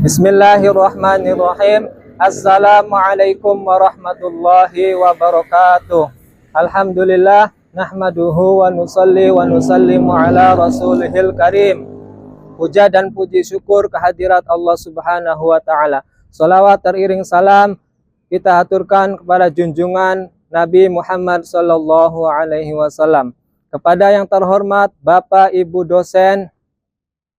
Bismillahirrahmanirrahim. Assalamualaikum warahmatullahi wabarakatuh. Alhamdulillah nahmaduhu wa nusalli wa nusallimu ala rasulihil karim. Puja dan puji syukur kehadirat Allah Subhanahu wa taala. Salawat teriring salam kita haturkan kepada junjungan Nabi Muhammad sallallahu alaihi wasallam. Kepada yang terhormat Bapak Ibu dosen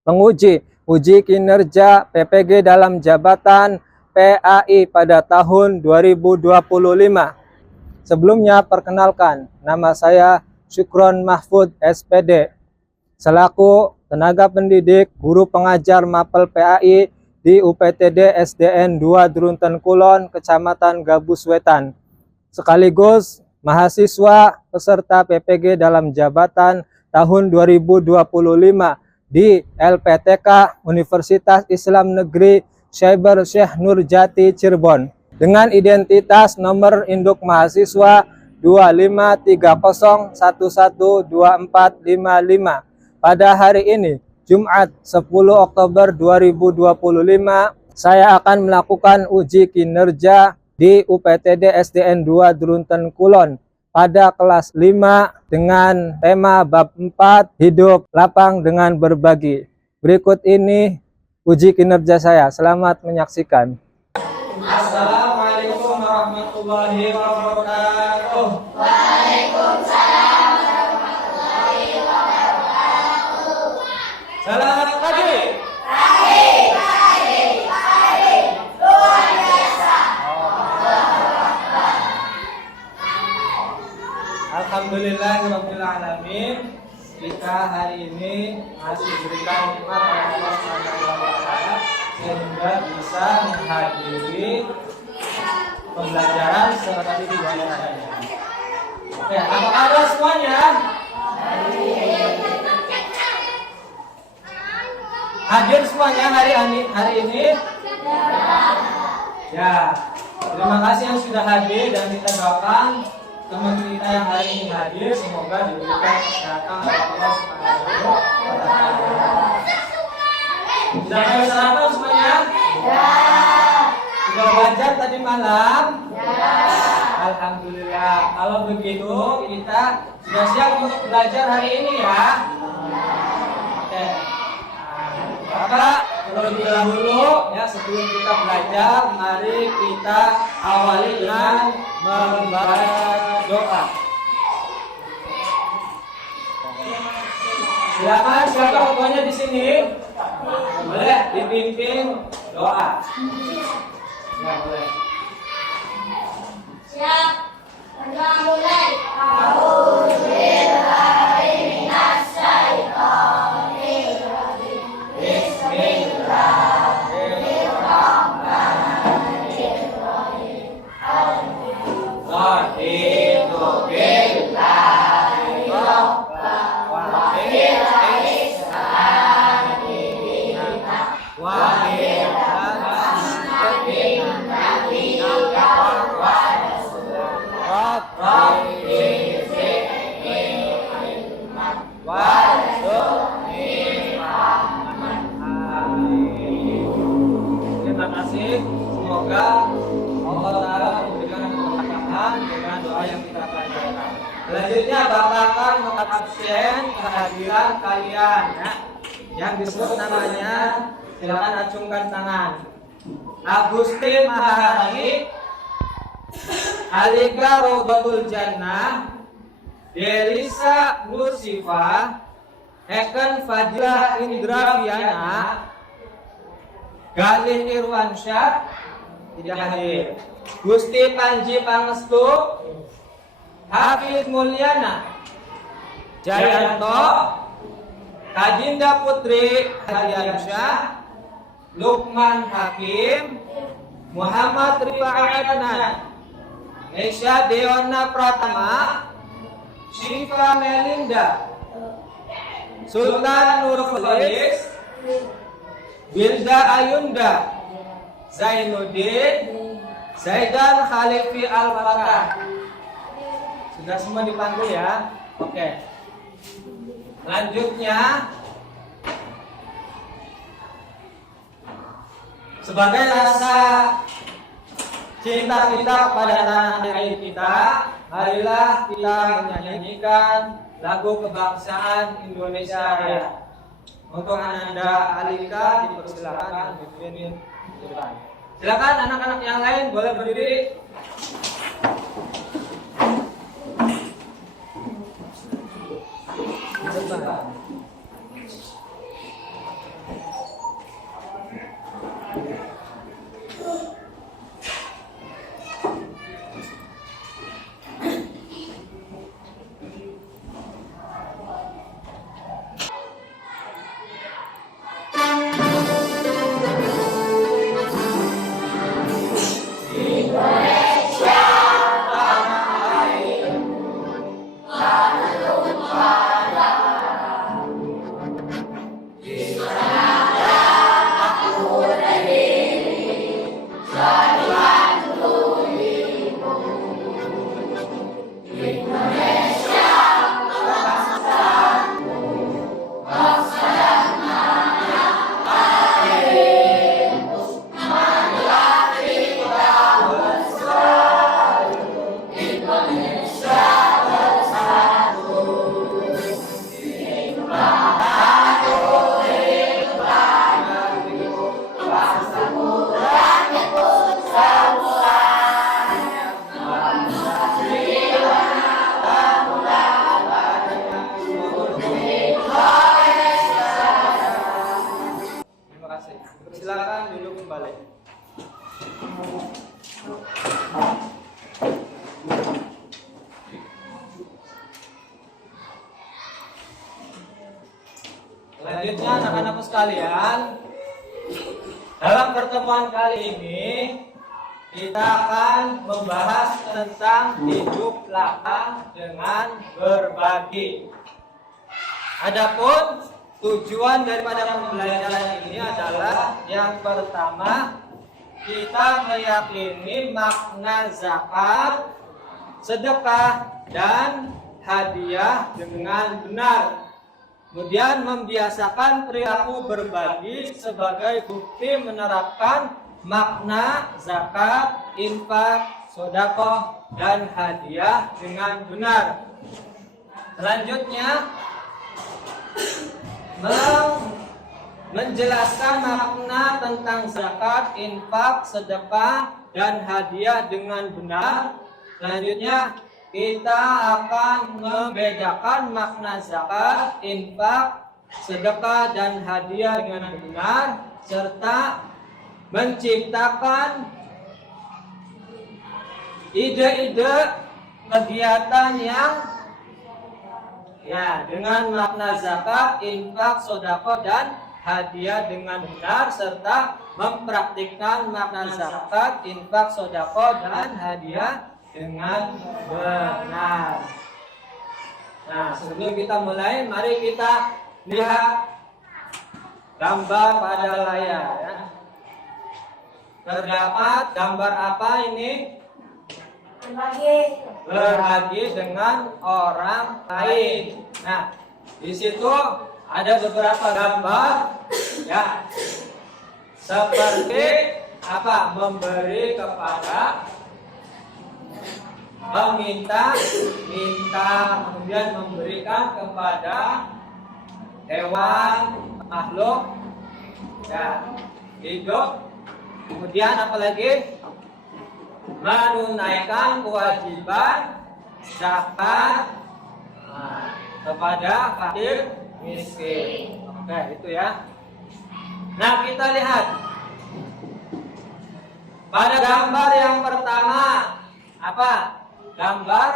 penguji uji kinerja PPG dalam jabatan PAI pada tahun 2025. Sebelumnya perkenalkan, nama saya Syukron Mahfud SPD, selaku tenaga pendidik guru pengajar Mapel PAI di UPTD SDN 2 Drunten Kulon, Kecamatan Gabus Wetan, sekaligus mahasiswa peserta PPG dalam jabatan tahun 2025 di LPTK Universitas Islam Negeri Syaiber Syekh Nurjati Cirebon dengan identitas nomor induk mahasiswa 2530112455. Pada hari ini, Jumat 10 Oktober 2025, saya akan melakukan uji kinerja di UPTD SDN 2 Drunten Kulon pada kelas 5 dengan tema bab 4 hidup lapang dengan berbagi. Berikut ini uji kinerja saya. Selamat menyaksikan. Assalamualaikum warahmatullahi wabarakatuh. Waalaikumsalam warahmatullahi wabarakatuh. Selamat pagi. Luar biasa. Alhamdulillahirabbil alamin. Kita hari ini masih diberikan nikmat oleh Allah Subhanahu wa taala sehingga bisa menghadiri pembelajaran seperti biasanya. Oke, apa kabar semuanya? Hadir semuanya hari ini? Ya. Terima kasih yang sudah hadir dan kita doakan teman kita yang hari ini hadir semoga diberikan kesehatan oleh Allah Subhanahu wa taala. Sudah pada sarapan semuanya? Ya. Sudah belajar tadi malam? Ya. Alhamdulillah. Kalau begitu kita sudah siap untuk belajar hari ini ya? Oke. Bapak, terlebih dahulu ya sebelum kita belajar, mari kita awali dengan membaca doa. Silakan siapa ketuanya di sini? Boleh dipimpin doa. Ya, boleh. Siap. Mulai. A'udzubillahi minasyaitonir rajim. Bismillahirrahmanirrahim. Raditu billahi rabban wa bil islami dinan wa bil muhammadin nabiyyan wa rasulan rabbi zidni ilman warzuqni fahman. Amin. Terima kasih. Semoga Allah Ta'ala memberikan keberkahan dengan doa yang kita panjatkan. Selanjutnya Bapak akan mengabsen kehadiran kalian ya. Yang disebut namanya silakan acungkan tangan. Agustin Maharani, Alika Robatul Jannah, Delisa Nursifa, Eken Fadilah Indrawiana, Galih Irwansyah tidak hadir. Gusti Panji Pangestu, Hafiz Mulyana Jayanto, Kajinda Putri Hadiansyah, Lukman Hakim, Muhammad Rifa'at Adnan, Nesya Deona Pratama, Syifa Melinda, Sultan Nurkholis, Bilda Ayunda, Zainuddin, Zaidan Khalifi Al-Fatah. Sudah semua dipanggil ya? Oke. Selanjutnya sebagai rasa cinta kita kepada tanah air kita, marilah kita menyanyikan lagu kebangsaan Indonesia Raya. Untuk Ananda Alika dipersilakan dipimpin depan. Silakan anak-anak yang lain boleh berdiri. Silakan duduk kembali. Selanjutnya anak-anakku sekalian, dalam pertemuan kali ini kita akan membahas tentang hidup lapang dengan berbagi. Adapun tujuan daripada pembelajaran ini adalah yang pertama, kita meyakini makna zakat, sedekah, dan hadiah dengan benar. Kemudian membiasakan perilaku berbagi sebagai bukti menerapkan makna zakat, infak, sedekah, dan hadiah dengan benar. Selanjutnya, menjelaskan makna tentang zakat, infak, sedekah, dan hadiah dengan benar. Selanjutnya kita akan membedakan makna zakat, infak, sedekah, dan hadiah dengan benar, serta menciptakan ide-ide kegiatan yang dengan makna zakat, infak, sedekah, dan hadiah dengan benar, serta mempraktikkan makna zakat, infak, sedekah, dan hadiah dengan benar. Nah, sebelum kita mulai, mari kita lihat gambar pada layar. Ya. Terdapat gambar apa ini? Berbagi dengan orang lain. Nah, di situ ada beberapa gambar, ya, seperti apa? Memberi kepada, meminta, kemudian memberikan kepada hewan, makhluk, ya, hidup. Kemudian apa lagi? Menunaikan kewajiban zakat kepada fakir miskin. Oke, itu ya. Nah, kita lihat pada gambar yang pertama apa? Gambar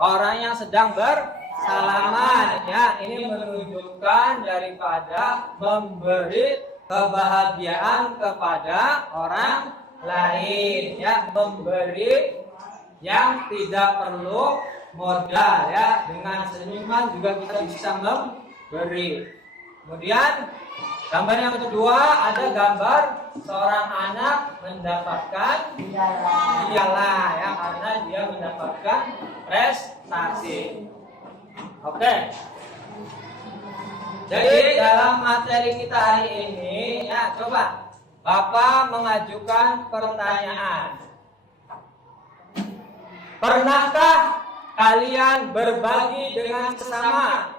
orang yang sedang bersalaman. Ya, ini menunjukkan daripada memberi kebahagiaan kepada orang lain, ya, memberi yang tidak perlu modal, ya, dengan senyuman juga kita bisa memberi. Kemudian gambar yang kedua ada gambar seorang anak mendapatkan piala, ya, karena dia mendapatkan prestasi. Oke. Jadi dalam materi kita hari ini, ya, coba Bapak mengajukan pertanyaan. Pernahkah kalian berbagi dengan sesama?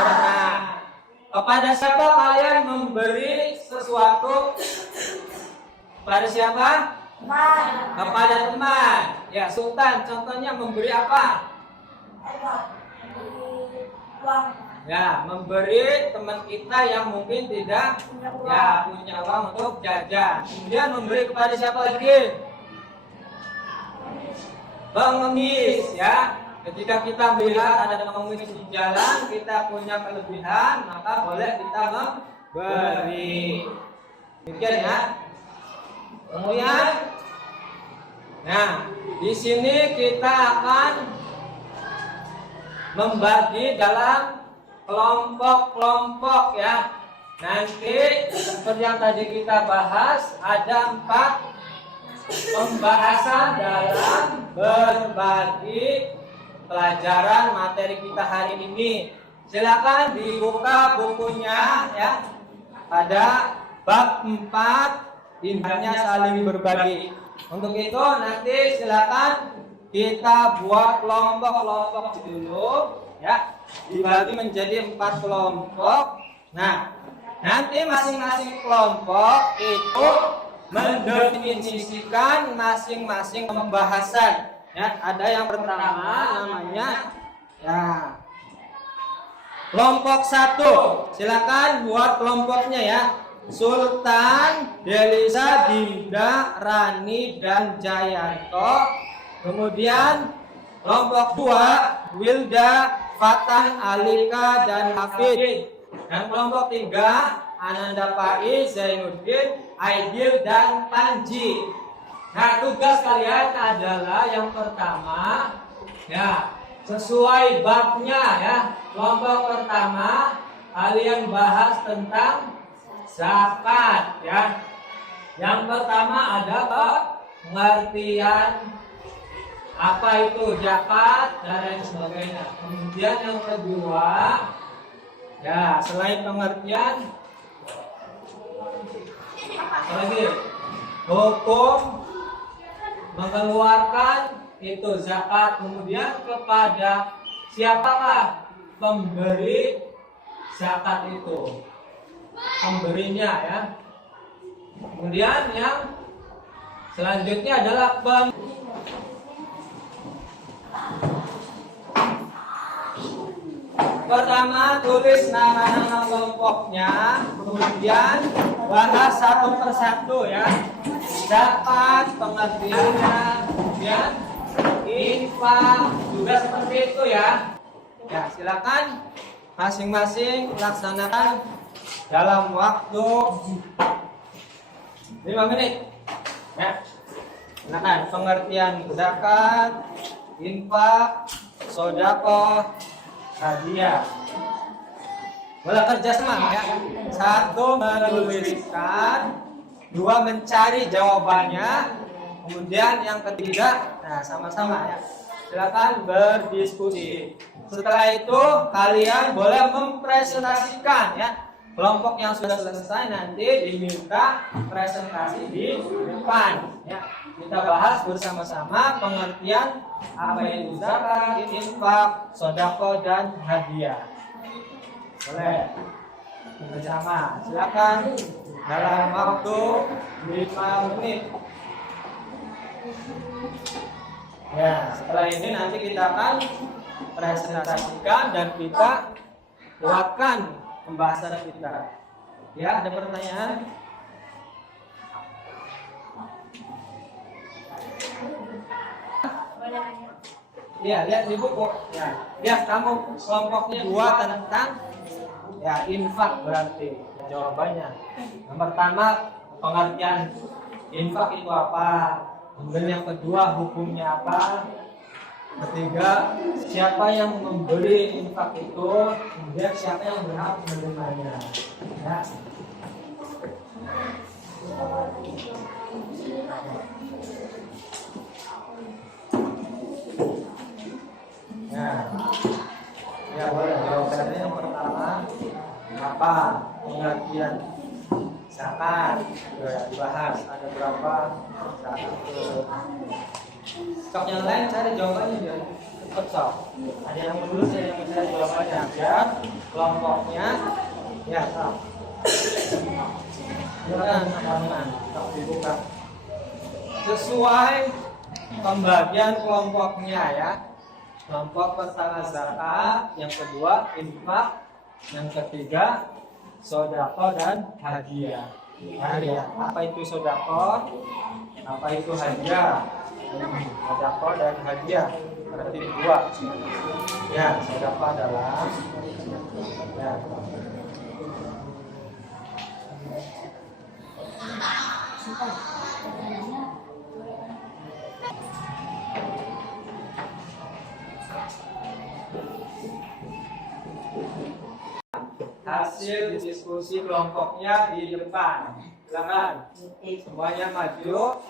Pernah. Kepada siapa kalian memberi sesuatu? Kepada siapa? Kepada teman. Ya, Sultan, contohnya memberi apa? Ya, memberi teman kita yang mungkin tidak punya uang untuk jajan. Kemudian memberi kepada siapa lagi? Pengemis, ya. Ketika kita melihat ada pengemis di jalan, kita punya kelebihan, maka boleh kita memberi. Demikian ya. Kemudian, nah, di sini kita akan membagi dalam kelompok-kelompok ya. Nanti seperti yang tadi kita bahas, ada 4 pembahasan dalam berbagi pelajaran materi kita hari ini. Silakan dibuka bukunya ya. Pada bab 4 indahnya saling berbagi. Untuk itu nanti silakan kita buat kelompok-kelompok dulu ya. Dibagi menjadi 4 kelompok. Nah, nanti masing-masing kelompok itu mendefinisikan masing-masing pembahasan. Ya, ada yang pertama namanya ya kelompok 1. Silakan buat kelompoknya ya. Sultan, Delisa, Dinda, Rani dan Jayanto. Kemudian kelompok 2 Wilda, Fatan, Alika dan Hafid. Dan kelompok 3 Ananda Pai, Zainuddin, Aidil dan Panji. Nah, tugas kalian adalah yang pertama ya, sesuai babnya ya. Kelompok pertama kalian bahas tentang zakat ya. Yang pertama ada pengertian apa itu zakat dan lain sebagainya. Kemudian yang kedua ya, selain pengertian lagi hukum mengeluarkan itu zakat. Kemudian kepada siapakah pemberi zakat itu, pemberinya ya. Kemudian yang selanjutnya adalah pertama tulis nama-nama kelompoknya, kemudian bahas satu persatu ya. Zakat, pengertiannya, kemudian infak juga seperti itu ya. Ya, silakan masing-masing laksanakan dalam waktu 5 menit. Ya. Silakan pengertian zakat, infak, sedekah, hadiah. Boleh kerja sama ya. 1 menuliskan, 2 mencari jawabannya, kemudian yang ketiga, nah sama-sama ya. Silakan berdiskusi. Setelah itu kalian boleh mempresentasikan ya. Kelompok yang sudah selesai nanti diminta presentasi di depan ya. Kita bahas bersama-sama pengertian apa itu zakat, infak, sedekah dan hadiah. Boleh bersama. Silakan dalam waktu 5 menit. Ya, setelah ini nanti kita akan presentasikan dan kita buatkan pembahasan kita. Ya, ada pertanyaan? Ya, lihat di buku. Ya, lihat kamu kelompoknya 2 tentang ya infak berarti. Jawabannya. Yang pertama pengertian infak itu apa? Kemudian yang kedua hukumnya apa? Ketiga, siapa yang memberi infak itu? Kemudian siapa yang berhak menerimanya? Ya. Ya boleh jawabannya yang pertama apa pengertian zakat. Ya, dibahas ada berapa zakat. Sok yang lain cari jawabannya dia. Cepet sok. Ada yang lulus, ada yang mencari jawabannya. Biar kelompoknya ya sok. Silakan teman-teman, sok dibuka. Sesuai pembagian kelompoknya ya. Kelompok pertama zakat, yang kedua infak, yang ketiga sodako dan hadiah. Hadiah. Apa itu sodako? Apa itu hadiah? Sodako dan hadiah berarti dua. Ya, sodako adalah ya. Hasil diskusi kelompoknya di depan. Silakan semuanya maju.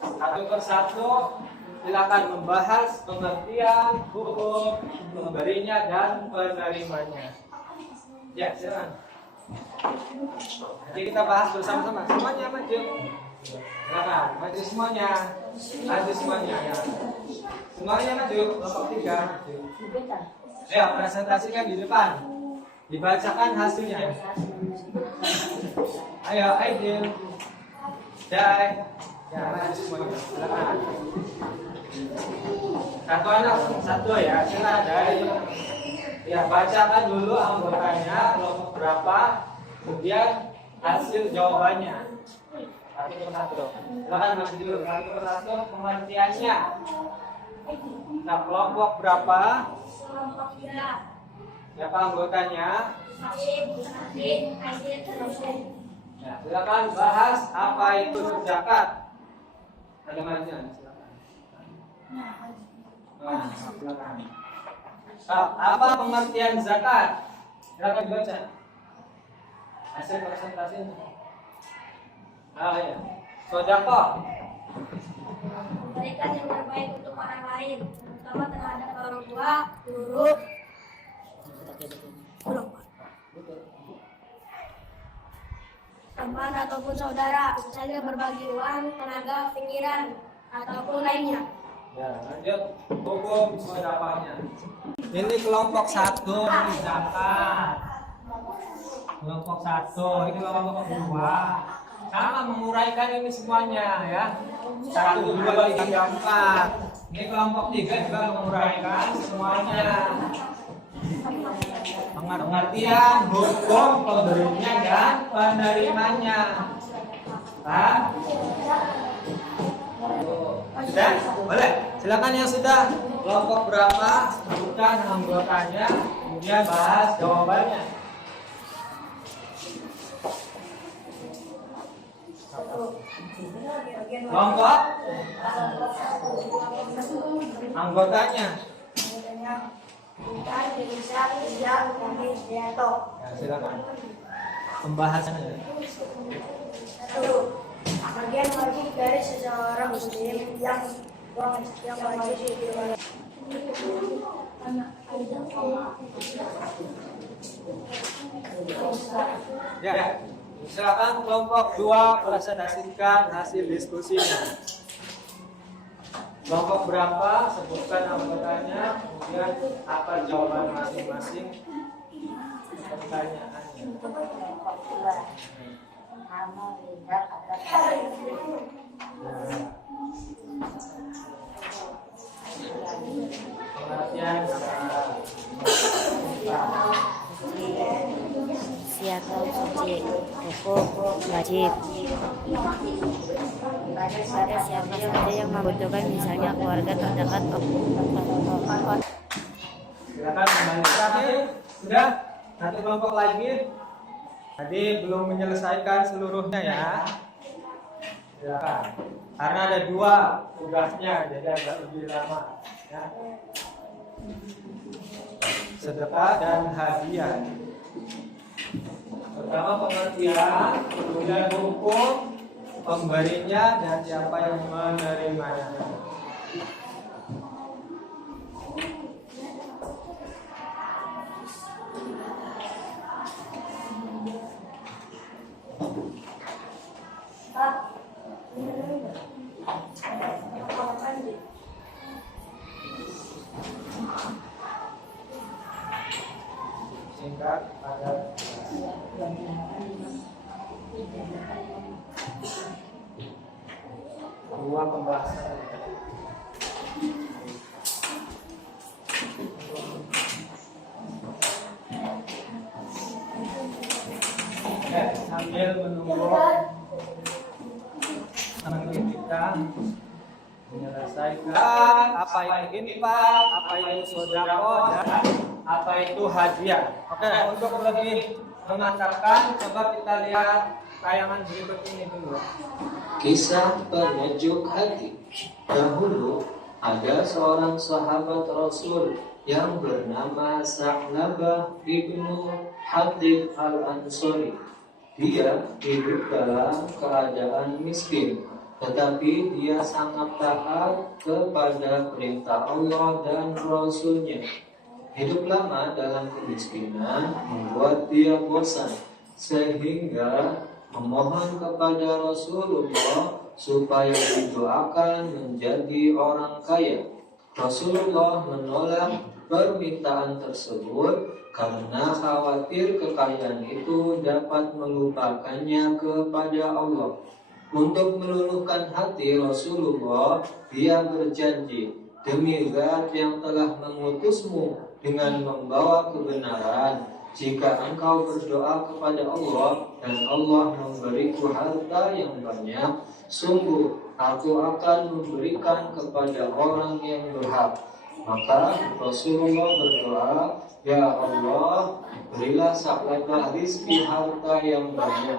Satu persatu silakan membahas pengertian hukum pemberinya dan penerimanya. Ya, silakan. Nanti kita bahas bersama-sama. Semuanya maju. Silakan maju semuanya. Maju semuanya ya. Semuanya maju. Kelompok 3 maju. Ayo presentasikan di depan. Dibacakan hasilnya. Ayo, Aidil. Dai. Ya, maju semuanya. Silakan. Satu anak, satu ya. Silakan Dai. Ya, bacakan dulu anggotanya, kelompok berapa, kemudian hasil jawabannya. Satu persatu. Silakan maju dulu. Satu persatu pengertiannya. Nah, kelompok berapa? Kelompok 3. Siapa anggotanya? Ya, silakan bahas apa itu zakat. Ada mana? Silakan. Nah, silakan. Apa pengertian zakat? Silakan dibaca. Hasil presentasinya. Ah ya. Sedekah. Memberikan yang terbaik untuk orang lain, terutama terhadap orang tua, guru, teman ataupun saudara, misalnya berbagi uang, tenaga, pikiran, ataupun lainnya. Ya, lanjut hukum sedekahnya. Ini kelompok 1 ini zakat. Kelompok 1, ini kelompok 2. Sama menguraikan ini semuanya ya. 1, 2, 3, 4. Ini kelompok 3 juga menguraikan semuanya. Pengertian hukum pemberinya dan penerimanya. Pak? Sudah? Boleh? Silakan yang sudah. Kelompok berapa? Sebutkan anggotanya, kemudian bahas jawabannya. Kelompok anggotanya. Ya, silakan. Pembahasannya. Bagian wajib dari seseorang muslim yang wajib Ya, silakan kelompok 2 presentasikan hasil diskusinya. Kelompok berapa? Sebutkan anggotanya, kemudian apa jawaban masing-masing pertanyaannya. Pengertian Siapa suci, hukum wajib. Pada siapa saja yang membutuhkan, misalnya keluarga terdekat. Silakan kembali. Terakhir, sudah satu kelompok lagi. Tadi belum menyelesaikan seluruhnya ya. Silakan. Karena ada 2 tugasnya, jadi agak lebih lama. Ya. Sedekah dan hadiah. Pertama pengertian, kemudian hukum pemberinya dan siapa yang menerimanya. singkat, padat. Dua pembahasan. Sambil menunggu kita menyelesaikan apa itu infak, apa itu sedekah, dan apa itu hadiah. Oke, untuk lebih memantapkan, coba kita lihat tayangan berikut ini dulu. Kisah penyejuk hati. Dahulu ada seorang sahabat Rasul yang bernama Sa'labah ibnu Hatib al-Ansori. Dia hidup dalam keadaan miskin, tetapi dia sangat taat kepada perintah Allah dan Rasul-Nya. Hidup lama dalam kemiskinan membuat dia bosan, sehingga memohon kepada Rasulullah supaya didoakan menjadi orang kaya. Rasulullah menolak permintaan tersebut karena khawatir kekayaan itu dapat melupakannya kepada Allah. Untuk meluluhkan hati Rasulullah, dia berjanji, demi Zat yang telah mengutusmu dengan membawa kebenaran, jika engkau berdoa kepada Allah dan Allah memberiku harta yang banyak, sungguh aku akan memberikan kepada orang yang berhak. Maka Rasulullah berdoa, ya Allah, berilah Sa'labah rizki harta yang banyak.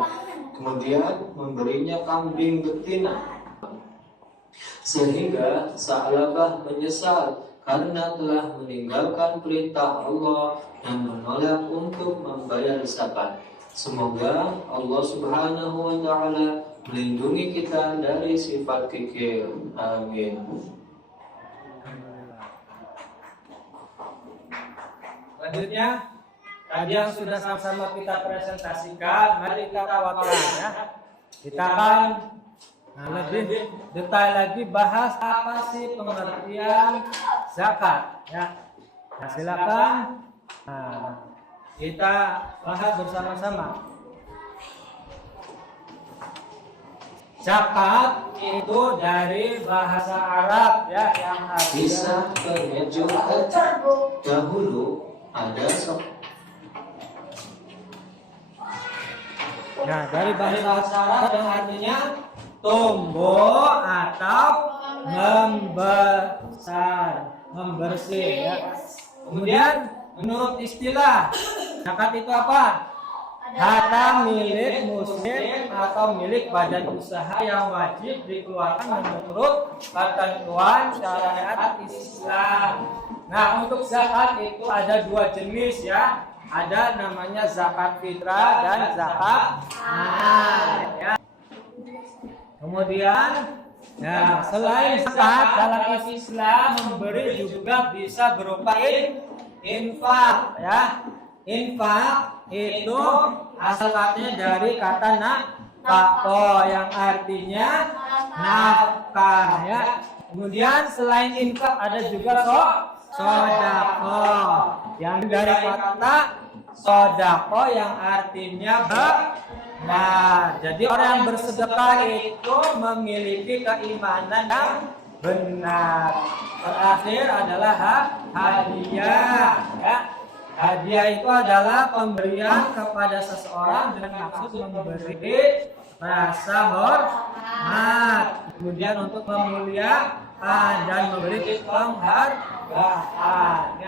Kemudian memberinya kambing betina, sehingga Sa'labah menyesal karena telah meninggalkan perintah Allah dan menolak untuk membayar zakat. Semoga Allah Subhanahu wa Ta'ala melindungi kita dari sifat kikir. Amin. Selanjutnya, tadi yang sudah sama-sama kita presentasikan, mari kita wakilkan ya. Kita akan lebih detail lagi bahas apa sih pengertian zakat ya. Nah, silakan kita bahas bersama-sama. Zakat itu dari bahasa Arab ya, yang Kisah penyejuk hati. Dahulu ada Nah, dari bahasa Arab yang artinya tumbuh atau membesar, membersih ya. Kemudian menurut istilah zakat itu apa? Harta milik muslim atau milik badan usaha yang wajib dikeluarkan menurut ketentuan syariat Islam. Nah, untuk zakat itu ada dua jenis ya. Ada namanya zakat fitrah dan zakat mal ya. Kemudian ya, selain zakat dalam Islam memberi juga bisa berupa infak ya. Infak itu asal katanya dari kata nafkah yang artinya nafkah ya. Kemudian selain infak ada juga sedekah yang dari kata sedekah yang artinya benar. Jadi orang yang bersedekah itu memiliki keimanan yang benar. Terakhir adalah hadiah ya. Hadiah itu adalah pemberian kepada seseorang dengan maksud memberi rasa hormat, kemudian untuk memuliakan dan memberi penghargaan.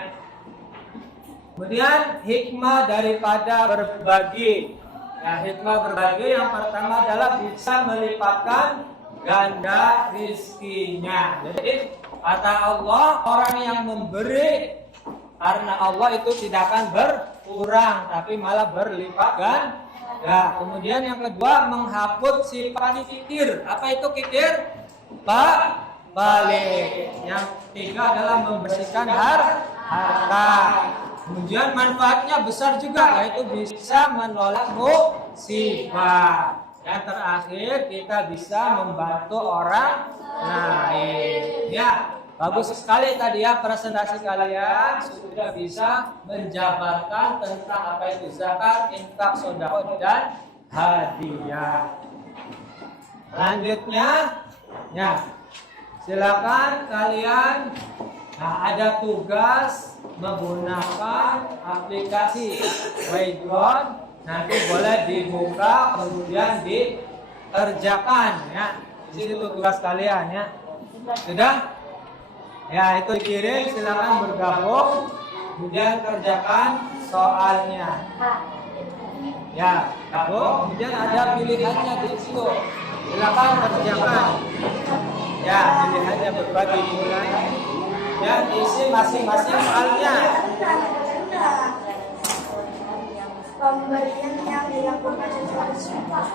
Kemudian hikmah daripada berbagi. Ya, hikmah berbagi yang pertama adalah bisa melipatkan ganda rizkinya. Jadi kata Allah, orang yang memberi karena Allah itu tidak akan berkurang, tapi malah berlipat ganda. Ya, kemudian yang kedua menghapus sifat kikir. Apa itu kikir? Balik. Yang ketiga adalah membersihkan harta. Kemudian manfaatnya besar juga, yaitu bisa menolak musibah. Yang terakhir kita bisa membantu orang lain. Ya. Bagus sekali tadi ya presentasi kalian, sudah bisa menjabarkan tentang apa itu zakat, infak, sedekah dan hadiah. Selanjutnya, ya, silakan kalian. Nah, ada tugas menggunakan aplikasi Wayground. Nanti boleh dibuka kemudian dikerjakan ya. Di situ tugas kalian ya. Sudah? Ya, itu dikirim, silakan bergabung, kemudian kerjakan soalnya. Ya, kemudian ada pilihannya di situ. Silakan kerjakan. Ya, pilihannya berbagi mulai dan isi masing-masing soalnya. Pemberian yang dilakukan sesuai sumpah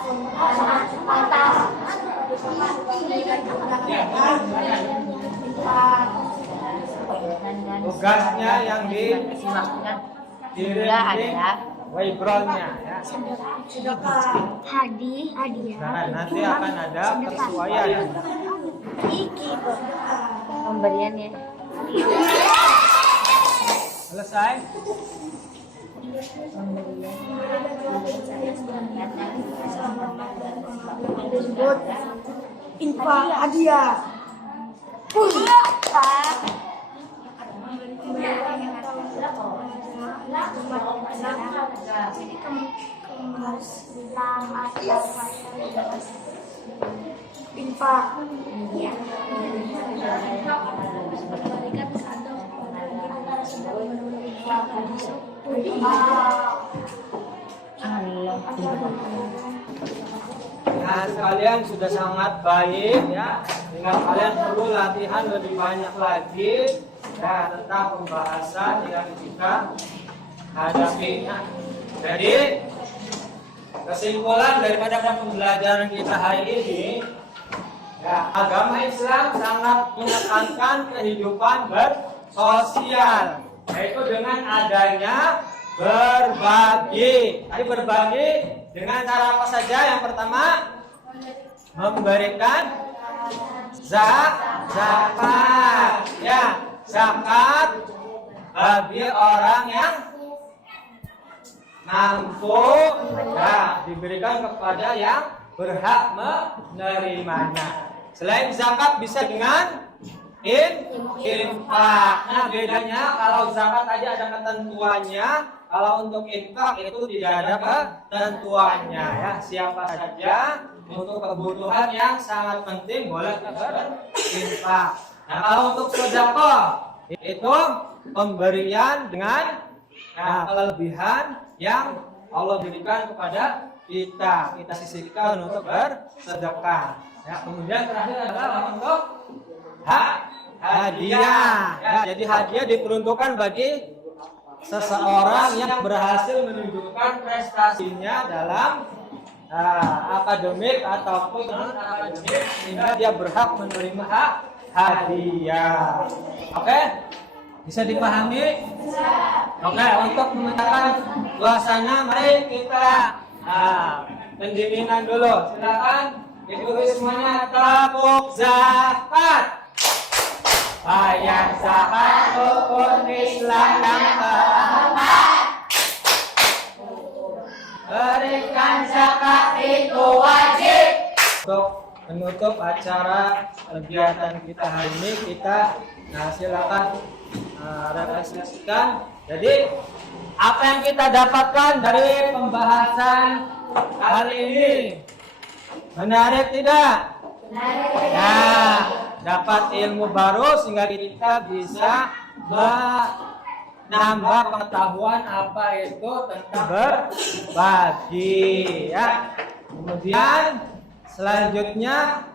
Tugasnya yang Dimaksudkan dikirim juga di ada Wayground-nya ya. hadiah. Nah, nanti akan ada kesesuaian. pemberiannya. Selesai? Infak hadiah. Infak. Nah, sekalian sudah sangat baik ya. Tinggal kalian perlu latihan lebih banyak lagi ya tentang pembahasan yang kita hadapi. Jadi kesimpulan daripada pembelajaran kita hari ini, ya, agama Islam sangat menekankan kehidupan bersosial, yaitu dengan adanya berbagi. Tadi berbagi dengan cara apa saja? Yang pertama, memberikan zakat. Ya, zakat bagi orang yang mampu, ya, diberikan kepada yang berhak menerimanya. Selain zakat bisa dengan infak. Nah, bedanya kalau zakat aja ada ketentuannya, kalau untuk infak itu tidak ada ketentuannya ya. Siapa saja untuk kebutuhan yang sangat penting boleh berinfak. Nah, kalau untuk sedekah itu pemberian dengan kelebihan yang Allah berikan kepada kita sisihkan untuk bersedekah. Ya, kemudian terakhir adalah untuk hadiah. Ya, jadi hadiah diperuntukkan bagi seseorang yang berhasil menunjukkan prestasinya dalam akademik ataupun non akademik sehingga dia berhak menerima hadiah. Oke? Bisa dipahami? Oke, untuk memecahkan suasana mari kita pendinginan dulu. Silakan ikuti semuanya. Tabuk zakat. Bayar zakat rukun Islam yang keempat. Berikan zakat itu wajib. Untuk menutup acara kegiatan kita hari ini, kita silakan refleksikan. Jadi apa yang kita dapatkan dari pembahasan kali ini? Menarik tidak? Nah, dapat ilmu baru sehingga kita bisa menambah pengetahuan apa itu tentang berbagi ya. Kemudian selanjutnya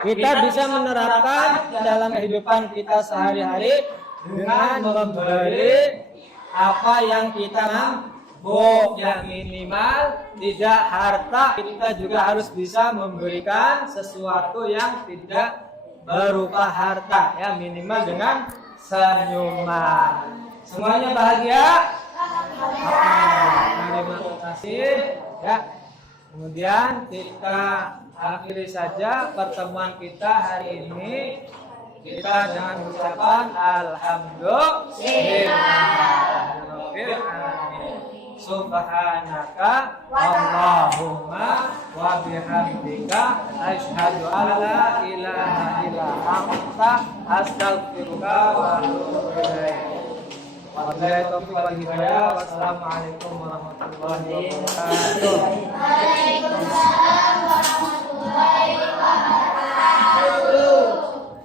kita bisa menerapkan dalam kehidupan kita sehari-hari dengan memberi apa yang kita mampu, yang minimal tidak harta. Kita juga harus bisa memberikan sesuatu yang tidak berupa harta, ya minimal dengan senyuman. Semuanya bahagia? Terima kasih ya. Kemudian kita akhiri saja pertemuan kita hari ini. kita jangan mengucapkan alhamdulillah. Subhanaka Allahumma wa bihamdika asyhadu an la ilaha illa anta astaghfiruka wa atubu ilaik. Wabillahi taufiq wal hidayah. Wassalamualaikum warahmatullahi wabarakatuh. Waalaikumsalam warahmatullahi wabarakatuh.